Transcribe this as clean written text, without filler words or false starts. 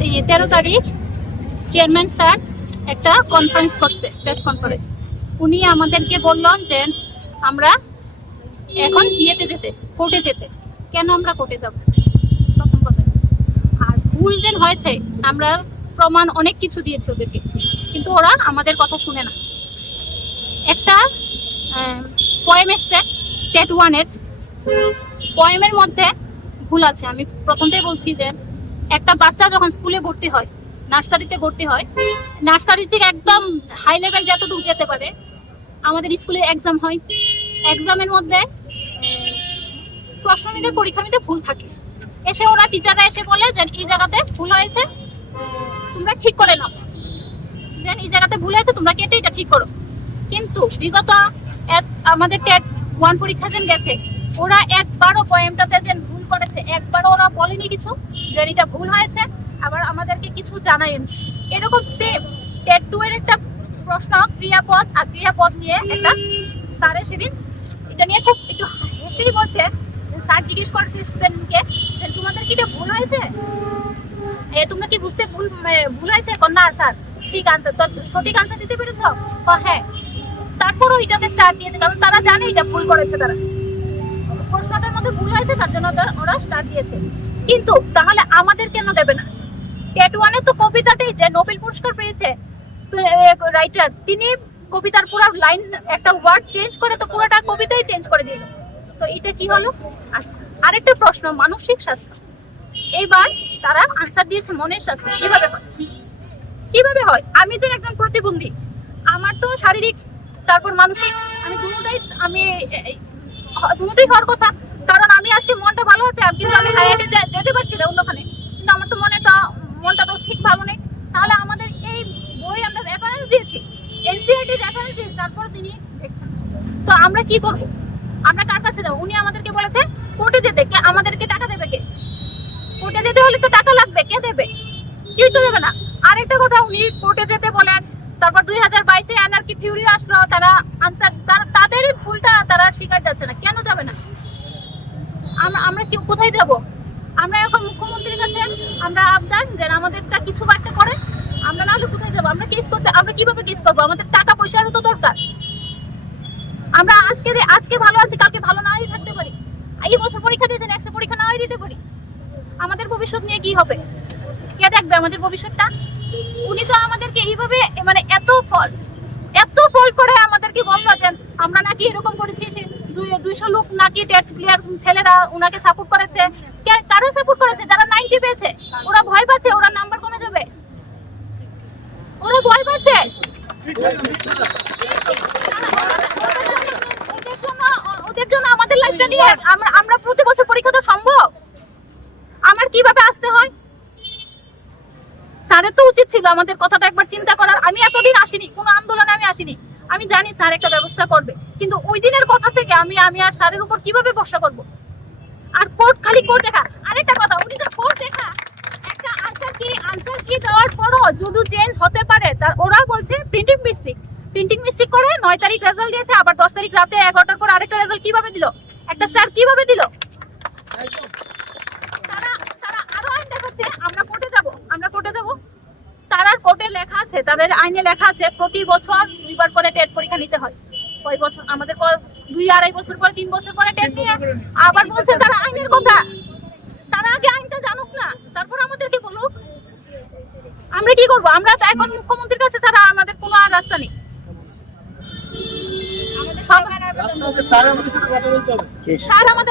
13 তারিখ chairman sir একটা conference করছে, প্রেস কনফারেন্স। উনি আমাদেরকে বললেন যে আমরা এখন কোর্টে যেতে। কেন আমরা কোর্টে যাব? প্রথম কথা। আর ভুল যেন হয়েছে, আমরা প্রমাণ অনেক কিছু দিয়েছি ওদেরকে, কিন্তু ওরা আমাদের কথা শুনে না। একটা পয়েম এসছে টেট 1-এর, পয়েমের মধ্যে ভুল আছে। আমি প্রথমটাই বলছি যে একটা বাচ্চা যখন স্কুলে ভর্তি হয়, নার্সারিতে ভর্তি হয়, নার্সারি থেকে একদম হাই লেভেল যতটুকু যেতে পারে, আমাদের স্কুলে এক্সাম হয়। এক্সামের মধ্যে প্রশ্ন নিতে, পরীক্ষা নিতে ভুল থাকে। এসে ওরা টিচাররা এসে বলে যে এই জায়গাতে ভুল হয়েছে, তোমরা ঠিক করে নাও। যে এই জায়গাতে ভুল হয়েছে, তোমরা কেটে এটা ঠিক করো। কিন্তু বিগত আমাদের টেট 1 পরীক্ষা যেন গেছে, ওরা একবারও পয়েমটাতে যেন ভুল করেছে, একবারও ওরা বলেনি কিছু যে এটা ভুল হয়েছে, আবার আমাদেরকে কিছু জানায়নি। এরকম সেম টেট 2 এর একটা প্রশ্ন ক্রিয়াপদ আর ক্রিয়াপদ নিয়ে একটা স্যারের সেদিন এটা নিয়ে খুব একটু হেসেই বলছে। স্যার জিজ্ঞেস করছে স্টুডেন্টকে যে তোমাদের কি এটা ভুল হয়েছে, তোমরা কি বুঝতে ভুল হয়েছে? না স্যার, ঠিক আনসার, তো সঠিক আনসার দিতে পেরেছো? হ্যাঁ। তারপরও এটাতে স্টার দিয়েছে, কারণ তারা জানে এটা ভুল করেছে, তারা প্রশ্নটার মধ্যে ভুল হয়েছে, তার জন্য ওরা স্টার দিয়েছে। কিন্তু তাহলে আমাদের কেন দেবে না? টেট 1-এ তো কবিতাতেই যে নোবেল পুরস্কার পেয়েছে রাইটার, তিনি কবিতার পুরো লাইন একটা ওয়ার্ড চেঞ্জ করে তো পুরোটা কবিতাই চেঞ্জ করে দিল। তো এটা কি হলো? আচ্ছা, আরেকটা প্রশ্ন, মানসিক স্বাস্থ্য। এইবার তারা আনসার দিয়েছে মনের স্বাস্থ্য। কিভাবে হয়? আমি যে একজন প্রতিবন্ধী, আমার তো শারীরিক তারপর মানসিক, আমি দুটোই হওয়ার কথা। কারণ আমি আজকে মনটা ভালো আছে, কিন্তু আমি হায়াটে যেতে পারছি না অন্যখানে, কিন্তু আমার তো মনটা তো ঠিক ভালো নেই। তাহলে আমাদের এই বই আমরা রেফারেন্স দিয়েছি, এনসিইআরটি রেফারেন্স দিয়েছি, তারপর তিনি দেখছেন। তো আমরা কি করব? আমরা কার কাছে যাবো? উনি আমাদেরকে বলেছে কোর্টে যেতে। আমাদেরকে টাকা দেবে কে? কোর্টে যেতে হলে তো টাকা লাগবে, কে দেবে? কেউ তো দেবে না। আরেকটা কথা, উনি কোর্টে যেতে বলেন, তারপর 2022-এ অ্যানার্কি থিওরি আসলো, তারা আনসার, তাদের ভুলটা তারা স্বীকার যাচ্ছে না। কেন যাবে না? আমরা কি কোথায় যাব? আমরা এখন মুখ্যমন্ত্রীর কাছে আমরা আবদার যে আমাদেরটা কিছু একটা করে, আমরা না হলে কোথায় যাব? আমরা কিভাবে কেস করবো? আমাদের টাকা পয়সারও তো দরকার। আমরা আজকে ভালো আছি, কালকে ভালো নাই থাকতে পারি। এই বছর পরীক্ষা দিয়েছেন, নেক্সট পরীক্ষা নাই দিতে পারি। আমাদের ভবিষ্যৎ নিয়ে কি হবে? কে দেখবে আমাদের ভবিষ্যৎটা? উনি তো আমাদেরকে এইভাবে এত ফল করে আমাদেরকে বললো যে আমরা নাকি এরকম করেছি, 200 লোক নাকি টেট ক্লিয়ার ছেলেরা ওনাকে সাপোর্ট করেছে। কারা সাপোর্ট করেছে? যারা 90 পেয়েছে, ওরা ভয় পাচ্ছে, ওরা নাম্বার কমে যাবে, ওরা ভয় পাচ্ছে। ওদের জন্য আমাদের লাইফটা নিয়ে আমরা প্রতি বছর পরীক্ষা তো সম্ভব? আমার কিভাবে আসতে হয়? স্যারের তো উচিত ছিল আমাদের কথাটা একবার চিন্তা করার। আমি এতদিন আসিনি, কোনো আন্দোলনে আমি আসিনি, আমি জানি স্যার একটা ব্যবস্থা করবে, কিন্তু ওই দিনের কথা থেকে আমি আর স্যারের উপর কিভাবে ভরসা করব? আর খালি কোর্ট দেখা। আরেকটা কথা, উনি যে কোর্ট দেখা, একটা আনসার কি দেওয়ার পরও যদি চেঞ্জ হতে পারে, ওরা বলছে প্রিন্টিং মিস্টেক করে 9 তারিখ রেজাল্ট দিয়েছে, আবার 10 তারিখ রাতে 11টার পর আরেকটা রেজাল্ট কিভাবে দিল? একটা স্টার কিভাবে দিল? তারা আরো আইন দেখাচ্ছে, আমরা কোর্টে যাব। তারা কোর্টে লেখা আছে, তাদের আইনে লেখা আছে প্রতি বছর 2বার করে টেট পরীক্ষা নিতে হয়। কয় বছর? আমাদের 2-2.5 বছর পরে, 3 বছর পরে টেট নিয়ে আবার বলছে তারা আইনের কথা। তারা আগে আইনটা জানুক না, তারপর আমাদেরকে বলুক। আমরা কি করব? আমরা তো এখন মুখ্যমন্ত্রীর কাছে ছাড়া আমাদের কোনো আর রাস্তা নেই। স্যার আমাদের